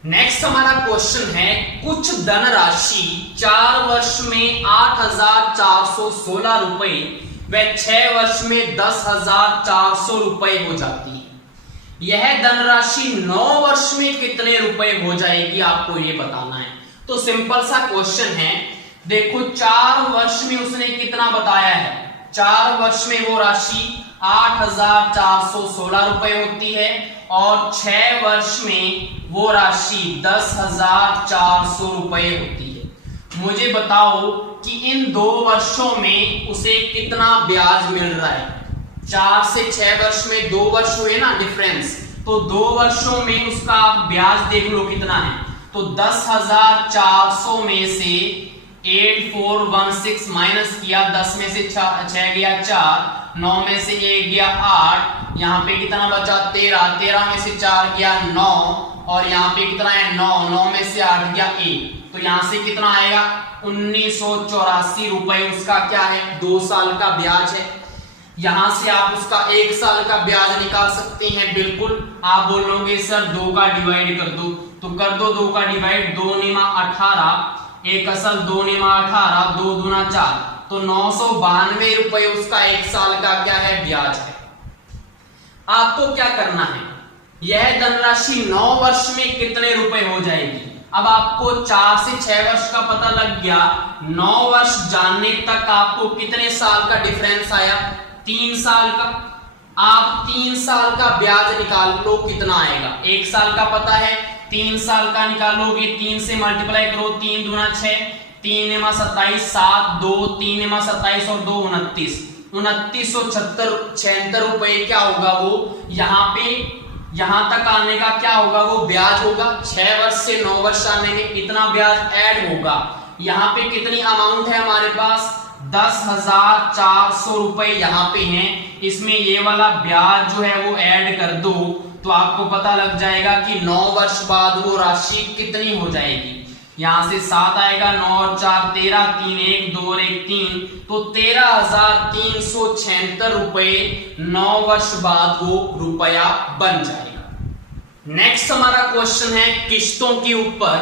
नेक्स्ट हमारा क्वेश्चन है, कुछ धनराशि 4 वर्ष में 8,416 रुपए व 6 वर्ष में 10,400 रुपए हो जाती है। यह धनराशि 9 वर्ष में कितने रुपए हो जाएगी, आपको ये बताना है। तो सिंपल सा क्वेश्चन है। देखो 4 वर्ष में उसने कितना बताया है, 4 वर्ष में वो राशि 8,416 रुपए होती है और 6 वर्ष में वो राशि 10,400 रुपए होती है। मुझे बताओ कि इन 2 वर्षों में उसे कितना ब्याज मिल रहा है। 4 से 6 वर्ष में 2 वर्ष हुए ना डिफरेंस, तो 2 वर्षों में उसका आप ब्याज देख लो कितना है। तो 10,400 में से 8416 माइनस किया, 10 में से 6 गया 4, 9 में से 1 गया 8, यहाँ पे कितना बचा 13, 13 में से 4 गया 9 और यहाँ पे कितना है 9, 9 में से 8 गया 1, तो यहाँ से कितना आएगा 1984 रुपए उसका क्या है 2 साल का ब्याज है। यहां से आप उसका 1 साल का ब्याज निकाल सकते हैं। बिल्कुल आप बोलोगे सर 2 का डिवाइड कर दो, तो कर दो 2 का डिवाइड, 2 निमा 18, 1 असल 2 निमा 18, 2 दूना 4, तो 992 रुपए उसका 1 साल का क्या है ब्याज है। आपको क्या करना है, यह धनराशि 9 वर्ष में कितने रुपए हो जाएगी। अब आपको 4 से 6 वर्ष का पता लग गया, 9 वर्ष जानने तक आपको कितने साल का डिफरेंस आया 3 साल का। आप 3 साल का ब्याज निकाल लो कितना आएगा। 1 साल का पता है, 3 साल का निकालोगे, 3 से मल्टीप्लाई करो, 3 दूना 6, 3 निमा 27, 7 2, 3 निमा 27 और 2 29, 2976 रुपए क्या होगा वो यहां तक आने का क्या होगा वो ब्याज होगा। 6 वर्ष से 9 वर्ष आने में इतना ब्याज ऐड होगा। यहाँ पे कितनी अमाउंट है हमारे पास 10,400 रुपए यहाँ पे हैं। इसमें ये वाला ब्याज जो है वो ऐड कर दो तो आपको पता लग जाएगा कि 9 वर्ष बाद वो राशि कितनी हो जाएगी। यहां से 7 आएगा, 9 और 4 13, 3 1 2 और 1 3, तो 13,376 रुपए 9 वर्ष बाद वो रुपया बन जाएगा। नेक्स्ट हमारा क्वेश्चन है किस्तों के ऊपर।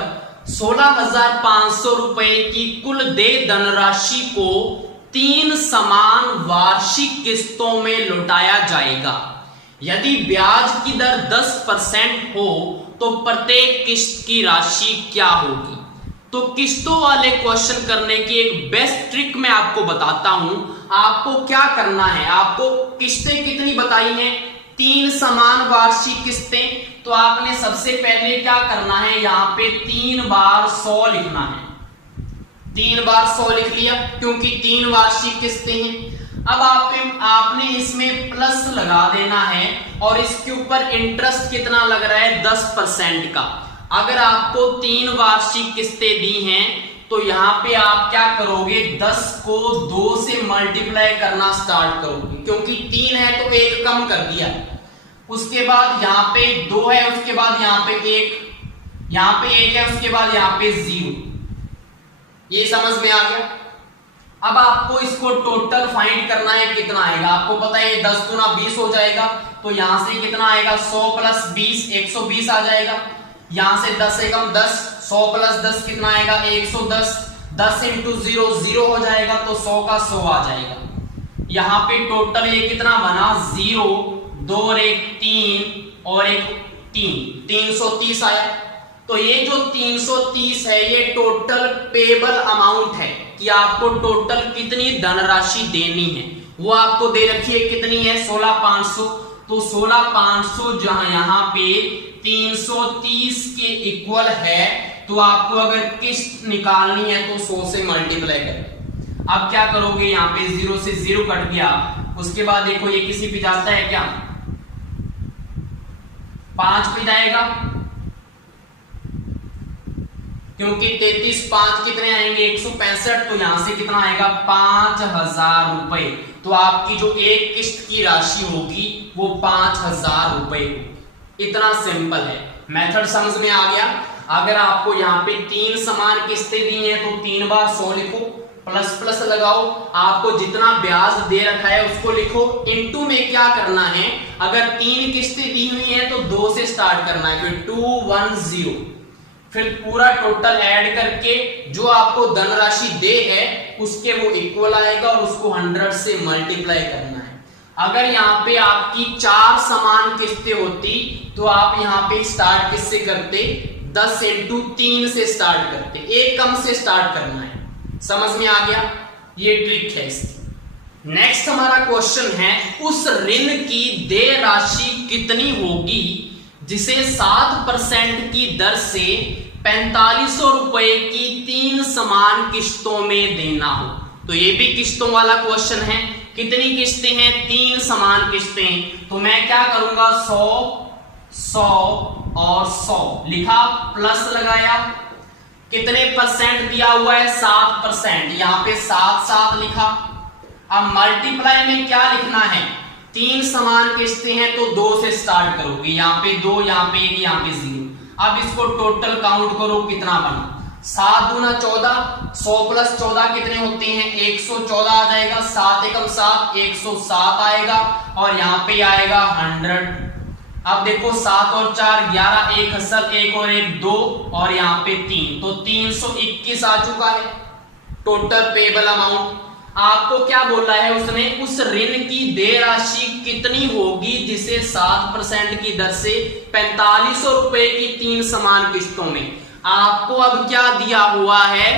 16,500 रुपए की कुल देय धनराशि को 3 समान वार्षिक किस्तों में लौटाया जाएगा। यदि ब्याज की दर 10% हो तो प्रत्येक किस्त की राशि क्या होगी। तो किस्तों वाले क्वेश्चन करने की एक बेस्ट ट्रिक मैं आपको बताता हूं। आपको क्या करना है, आपको किस्तें कितनी बताई हैं 3 समान वार्षिक किस्तें। तो आपने सबसे पहले क्या करना है, यहां पे 3 बार 100 लिखना है। 3 बार 100 लिख लिया क्योंकि 3 वार्षिक किस्तें हैं। अब आपने इसमें प्लस लगा देना है और इसके ऊपर इंटरेस्ट कितना लग रहा है 10% का। अगर आपको 3 वार्षिक किस्तें दी हैं तो यहाँ पे आप क्या करोगे 10 को 2 से मल्टीप्लाई करना स्टार्ट करोगे, क्योंकि 3 है तो 1 कम कर दिया। उसके बाद यहाँ पे 2 है, उसके बाद यहाँ पे 1, यहाँ पे 1 है, उसके बाद यहाँ पे 0। ये समझ में आ गया। अब आपको इसको टोटल फाइंड करना है कितना आएगा। आपको पता है 10 गुना 20 हो जाएगा, तो यहां से कितना आएगा 100 प्लस 20 120 आ जाएगा। यहां से 10 से कम 10, 100 प्लस 10 कितना आएगा 110, 10 इंटू 0 0 हो जाएगा, तो 100 का 100 आ जाएगा। यहाँ पे टोटल ये कितना बना 0 2 और 1 3 और 1 3, 330 आया। तो ये जो 330 है ये टोटल पेबल अमाउंट है कि आपको टोटल कितनी धनराशि देनी है। वो आपको दे रखी है कितनी है 16,500। तो 16,500 जहां यहाँ पे 330 के इक्वल है, तो आपको अगर किस्त निकालनी है तो 100 से मल्टीप्लाई करें। अब क्या करोगे, यहाँ पे 0 से 0 कट गया। उसके बाद देखो ये किसी पे जाता है क्या 5 पे जाएगा, क्योंकि 33 5 कितने आएंगे 165, तो यहां से कितना आएगा 5,000 रुपए। तो आपकी जो एक किस्त की राशि होगी वो 5,000 रुपए होगी। इतना सिंपल है, मेथड समझ में आ गया। अगर आपको यहाँ पे 3 समान किस्तें दी हैं तो 3 बार 100 लिखो, प्लस प्लस लगाओ, आपको जितना ब्याज दे रखा है उसको लिखो। इनटू में क्या करना है, अगर 3 किस्तें दी हुई हैं तो 2 से स्टार्ट करना है, फिर 210, फिर पूरा टोटल ऐड करके जो आपको धनराशि दे है उसके वो इक्वल आएगा और उसको 100 से मल्टीप्लाई करना है। अगर यहाँ पे आपकी 4 समान किस्तें होती तो आप यहाँ पे स्टार्ट किससे करते 10 इंटू 3 से स्टार्ट करते, एक कम से स्टार्ट करना है। समझ में आ गया, ये ट्रिक है इसकी। नेक्स्ट हमारा क्वेश्चन है, उस ऋण की देय राशि कितनी होगी जिसे 7% की दर से 4500 रुपए की 3 समान किस्तों में देना हो। तो ये भी किस्तों वाला क्वेश्चन है। कितनी किस्तें हैं? 3 समान किस्तें। तो मैं क्या करूंगा, 100 100 और 100 लिखा, प्लस लगाया। कितने परसेंट दिया हुआ है? 7%। यहां पे 7 7 लिखा। अब मल्टीप्लाई में क्या लिखना है? 3 समान किस्तें हैं तो 2 से स्टार्ट करोगे। यहाँ पे 2, यहाँ पे 1, यहाँ पे 0। अब इसको टोटल काउंट करो, कितना बना? 7 दूना 14, 100 प्लस 14 कितने होते हैं? 114 आ जाएगा। 7 एकम 7, 107 आएगा और यहाँ पे आएगा 100। अब देखो 7 और 4 11, 1 हसल 1 और 1 2 और यहाँ पे 3, तो 321 आ चुका है टोटल पेबल अमाउंट। आपको क्या बोला है उसने? उस ऋण की देय राशि कितनी होगी जिसे 7% की दर से 4500 रुपए की 3 समान किस्तों में। आपको अब क्या दिया हुआ है?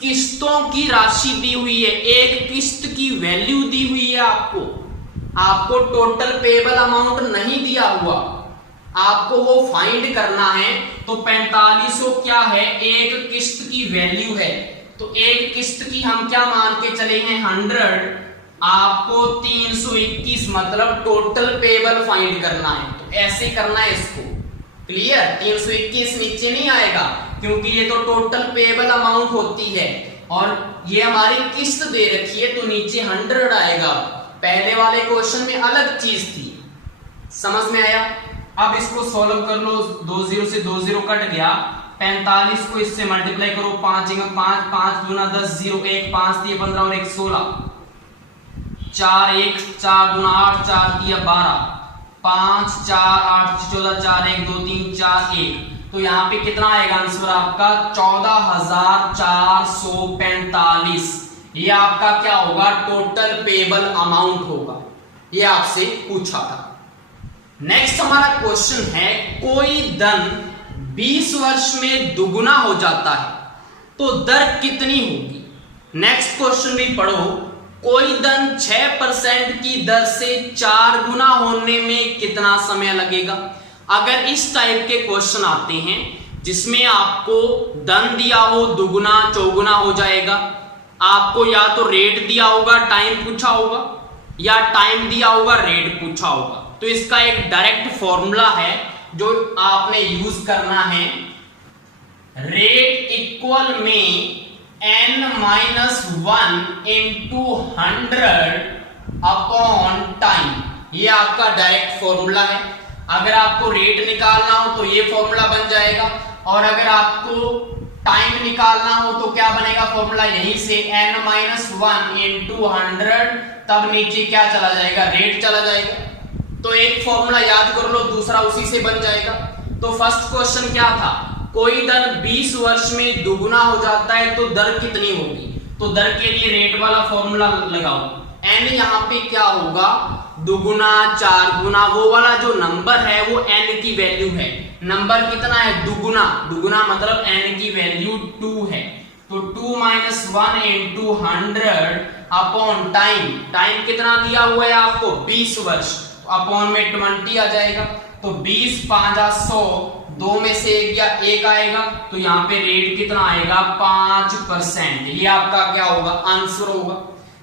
किस्तों की राशि दी हुई है, एक किस्त की वैल्यू दी हुई है आपको टोटल पेबल अमाउंट नहीं दिया हुआ। आपको वो फाइंड करना है। तो 4500 क्या है? एक किस्त की वैल्यू है। तो एक किस्त की हम क्या मान के चले हैं? 100। आपको 321 मतलब टोटल पेबल फाइंड करना है। तो ऐसे करना है इसको। क्लियर? 321 नीचे नहीं आएगा क्योंकि ये तो टोटल पेबल अमाउंट होती है और ये हमारी किस्त दे रखी है तो नीचे 100 आएगा। पहले वाले क्वेश्चन में अलग चीज थी। समझ में आया? अब इसको सॉल्व कर लो। 2 0 से 2 0 कट गया। 45 को इससे मल्टीप्लाई करो। 5 1 5, 5 दूना 10, 0 1, 5 3 15 और 1 16, 4 1 4 दूना 8, 4 3 12, 5 4 8 14, 4 1 2 3 4 1। तो यहाँ पे कितना आएगा आंसर आपका? 14445। ये आपका क्या होगा? टोटल पेबल अमाउंट होगा। ये आपसे पूछा था। नेक्स्ट हमारा क्वेश्चन है, कोई धन 20 वर्ष में दुगुना हो जाता है तो दर कितनी होगी? नेक्स्ट क्वेश्चन भी पढ़ो। कोई धन 6% की दर से 4 गुना होने में कितना समय लगेगा? अगर इस टाइप के क्वेश्चन आते हैं जिसमें आपको धन दिया हो दुगुना चौगुना हो जाएगा, आपको या तो रेट दिया होगा, टाइम पूछा होगा, या टाइम दिया होगा, रेट पूछा होगा। तो इसका एक डायरेक्ट फॉर्मूला है जो आपने यूज करना है। रेट इक्वल में n-1 इंटू 100 अपॉन टाइम। ये आपका डायरेक्ट फॉर्मूला है। अगर आपको रेट निकालना हो तो ये फॉर्मूला बन जाएगा और अगर आपको टाइम निकालना हो तो क्या बनेगा फॉर्मूला? यहीं से n-1 इंटू 100, तब नीचे क्या चला जाएगा? रेट चला जाएगा। तो एक फॉर्मूला याद कर लो, दूसरा उसी से बन जाएगा। तो फर्स्ट क्वेश्चन क्या था? कोई धन 20 वर्ष में दुगुना हो जाता है तो दर कितनी होगी? तो दर के लिए रेट वाला फॉर्मूला लगाओ। n यहाँ पे क्या होगा? दुगुना 4 गुना, वो वाला जो नंबर है वो n की वैल्यू है। नंबर कितना है? दुगुना। दुगुना मतलब n की वैल्यू 2 है। तो 2 - 1 इंटू 100 अपॉन टाइम। टाइम कितना दिया हुआ है आपको? 20 वर्ष। अपॉन में 20 आ जाएगा। तो 20 5 100, 2 में से 1 आएगा। तो यहाँ पे रेट कितना आएगा? 5%। ये आपका क्या होगा? आंसर होगा।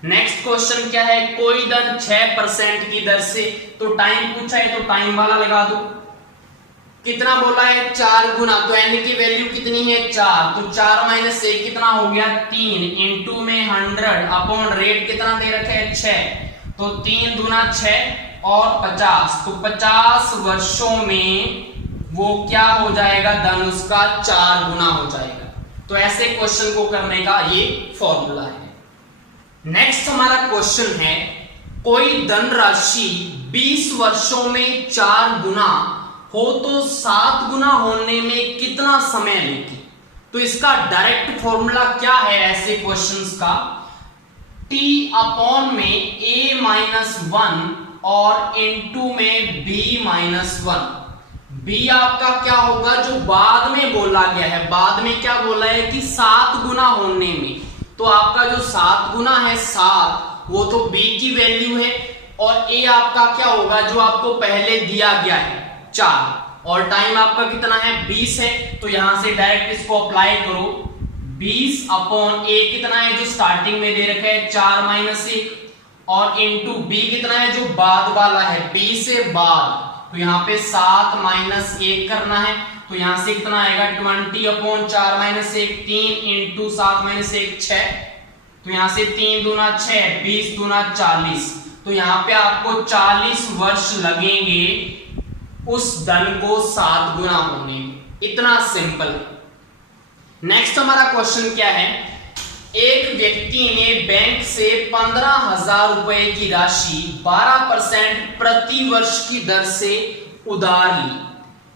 नेक्स्ट क्वेश्चन क्या है? कोई धन 6% की दर से, तो टाइम पूछा है तो टाइम वाला लगा दो। कितना बोला है? 4 गुना। तो n की वैल्यू कितनी है? 4। तो 4 - 1 कितना हो गया? 3 इंटू में 100 अपॉन रेट कितना दे रखे है? 6। तो 3 दूना 6 और 50। तो 50 वर्षों में वो क्या हो जाएगा? धन उसका 4 गुना हो जाएगा। तो ऐसे क्वेश्चन को करने का ये फॉर्मूला है। नेक्स्ट हमारा क्वेश्चन है, कोई धन राशि 20 वर्षों में 4 गुना हो तो 7 गुना होने में कितना समय लेगी? तो इसका डायरेक्ट फॉर्मूला क्या है ऐसे क्वेश्चंस का? t अपॉन में a-1 और इनटू में b-1। b आपका क्या होगा? जो बाद में बोला गया है, बाद में क्या बोला है कि 7 गुना होने में। तो आपका जो 7 गुना है 7 वो तो b की वैल्यू है, और a आपका क्या होगा जो आपको पहले दिया गया है 4, और टाइम आपका कितना है 20 है, तो यहां से डायरेक्ट इसको अप्लाई करो। 20 अपॉन a कितना है जो स्टार्टिंग में दे रखा है 4 माइनस 1, और इंटू b कितना है जो बाद वाला है b से बाद, तो यहाँ पे 7 माइनस 1 करना है, तो यहां से कितना आएगा 20 अपॉन 4 माइनस 1, 3 इंटू 7 माइनस 1 6, तो यहां से 3 दूना 6, 20 दूना 40, तो यहाँ पे आपको 40 वर्ष लगेंगे उस धन को 7 गुना होने में। इतना सिंपल। नेक्स्ट हमारा क्वेश्चन क्या है, एक व्यक्ति ने बैंक से 15,000 रुपए की राशि 12% प्रति वर्ष की दर से उधार ली।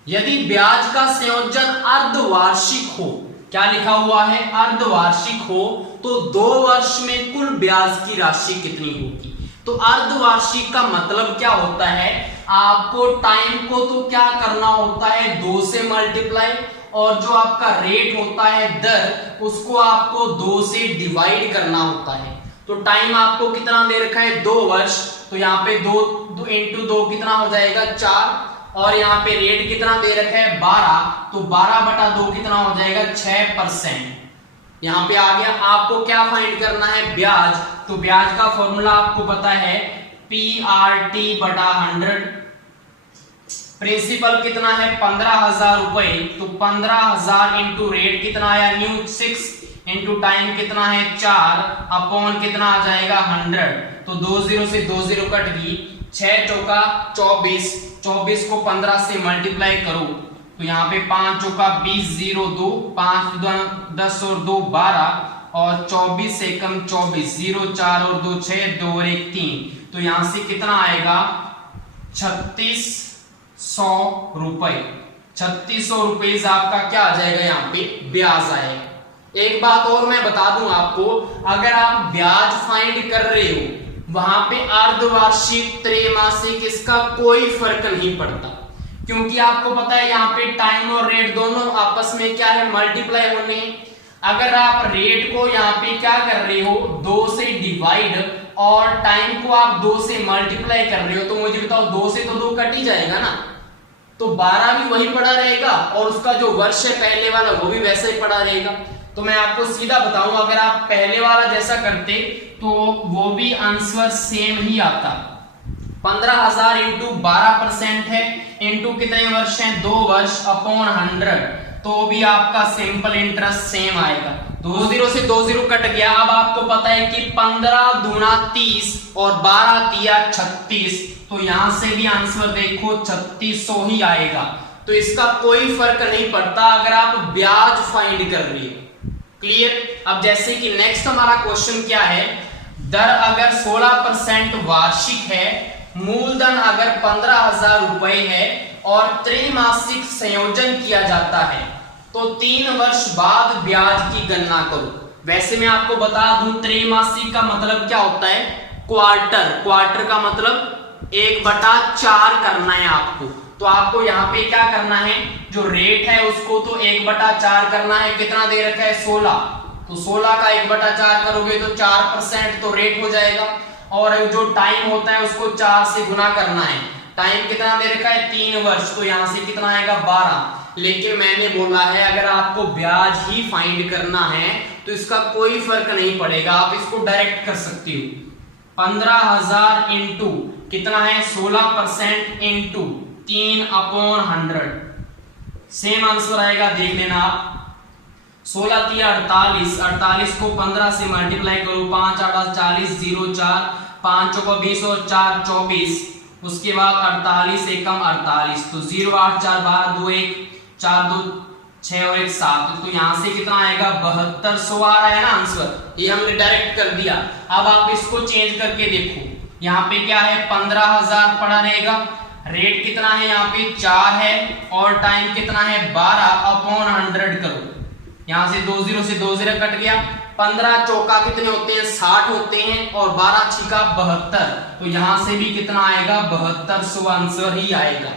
यदि ब्याज का संयोजन अर्धवार्षिक हो, क्या लिखा हुआ है अर्धवार्षिक हो, तो 2 वर्ष में कुल ब्याज की राशि कितनी होगी। तो अर्धवार्षिक का मतलब क्या होता है, आपको टाइम को तो क्या करना होता है 2 से मल्टीप्लाई, और जो आपका रेट होता है दर उसको आपको 2 से डिवाइड करना होता है। तो टाइम आपको कितना दे रखा है 2 वर्ष, तो यहाँ पे 2 इंटू 2 कितना हो जाएगा 4, और यहाँ पे रेट कितना दे रखा है 12, तो 12/2 कितना हो जाएगा 6%। यहाँ पे आ गया। आपको क्या फाइंड करना है ब्याज, तो ब्याज का फॉर्मूला आपको पता है PRT/100। प्रिंसिपल कितना है 15,000 रुपए, तो 15,000 इंटू रेट कितना आया न्यू 6 इंटू टाइम कितना है 4 अपॉन कितना आ जाएगा 100, तो 2 0 से 2 0 कट गई, 6 चौका 24, 24 को 15 से मल्टीप्लाई करो, तो यहाँ पे 5 चौका 20 0 2, 5 10 और 2 12, और 24 से कम 24, 0 4 और 2 6, 2 और 1 3, तो यहाँ से कितना आएगा 3600 रुपए। 3600 रुपए आपका क्या आ जाएगा यहाँ पे ब्याज आएगा। एक बात और मैं बता दूं आपको, अगर आप ब्याज फाइंड कर रहे हो वहां पे अर्धवार्षिक त्रैमासिक इसका कोई फर्क नहीं पड़ता, क्योंकि आपको पता है यहाँ पे टाइम और रेट दोनों आपस में क्या है मल्टीप्लाई होने। अगर आप रेट को यहाँ पे क्या कर रहे हो 2 से डिवाइड और टाइम को आप 2 से मल्टीप्लाई कर रहे हो, तो मुझे बताओ 2 से तो 2 कट ही जाएगा ना, तो 12 भी वही पड़ा रहेगा और उसका जो वर्ष है पहले वाला वो भी वैसे ही पड़ा रहेगा। तो मैं आपको सीधा बताऊं, अगर आप पहले वाला जैसा करते तो वो भी आंसर सेम ही आता। 15,000 इंटू 12% है, इंटू कितने वर्ष हैं 2 वर्ष अपॉन 100, तो भी आपका सिंपल इंटरेस्ट सेम आएगा। 2 0 से 2 0 कट गया। अब आपको पता है कि 15 दूना 30 और 12 तिया 36, तो यहां से भी आंसर देखो 3600 ही आएगा। तो इसका कोई फर्क नहीं पड़ता अगर आप ब्याज फाइंड कर रही हो। क्लियर। अब जैसे कि नेक्स्ट हमारा क्वेश्चन क्या है, दर अगर 16% वार्षिक है, मूलधन अगर 15,000 रुपए है और त्रैमासिक संयोजन किया जाता है, तो 3 वर्ष बाद ब्याज की गणना करो। वैसे मैं आपको बता दूं त्रैमासिक का मतलब क्या होता है क्वार्टर, क्वार्टर का मतलब 1/4 करना है आपको। तो आपको यहाँ पे क्या करना है, जो रेट है उसको तो 1/4 करना है, कितना दे रखा है 16, तो 16 का 1/4 करोगे तो 4% तो रेट हो जाएगा, और जो टाइम होता है उसको 4 से गुना करना है। टाइम कितना दे रखा है 3 वर्ष, तो यहां से कितना आएगा 12। लेकिन मैंने बोला है अगर आपको ब्याज ही फाइंड करना है तो इसका कोई फर्क नहीं पड़ेगा, आप इसको डायरेक्ट कर सकती हो। 15,000 इंटू कितना है 16% इंटू 3/100, सेम आंसर आएगा, देख लेना आप। 16 तिया 48, 48 को 15 से मल्टीप्लाई करो, 5 8 40 0 4, 5 चौका 20 और 4 24, उसके बाद 48 एकम 48, तो 0 8 4 12 2 1 4 2 6 और 1 7, तो यहां से कितना आएगा 7200 आ रहा है ना आंसर, ये हमने डायरेक्ट कर दिया। अब आप इसको चेंज करके देखो, यहाँ पे क्या है 15,000 पड़ा रहेगा, रेट कितना है यहाँ पे 4 है और टाइम कितना है 12/100 करो, यहां से 2 0 से 2 0 कट गया। 15 चौका कितने होते हैं 60 होते हैं और 12 छिका 72, तो यहां से भी कितना आएगा 7200 आंसर ही आएगा।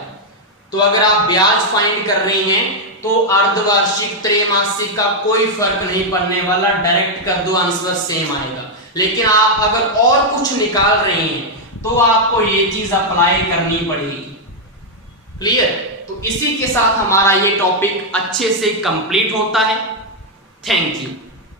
तो अगर आप ब्याज फाइंड कर रहे हैं तो अर्धवार्षिक त्रैमासिक का कोई फर्क नहीं पड़ने वाला, डायरेक्ट कर दो आंसर सेम आएगा। लेकिन आप अगर और कुछ निकाल रहे हैं तो आपको ये चीज अप्लाई करनी पड़ेगी। क्लियर? तो इसी के साथ हमारा ये टॉपिक अच्छे से कंप्लीट होता है। Thank you.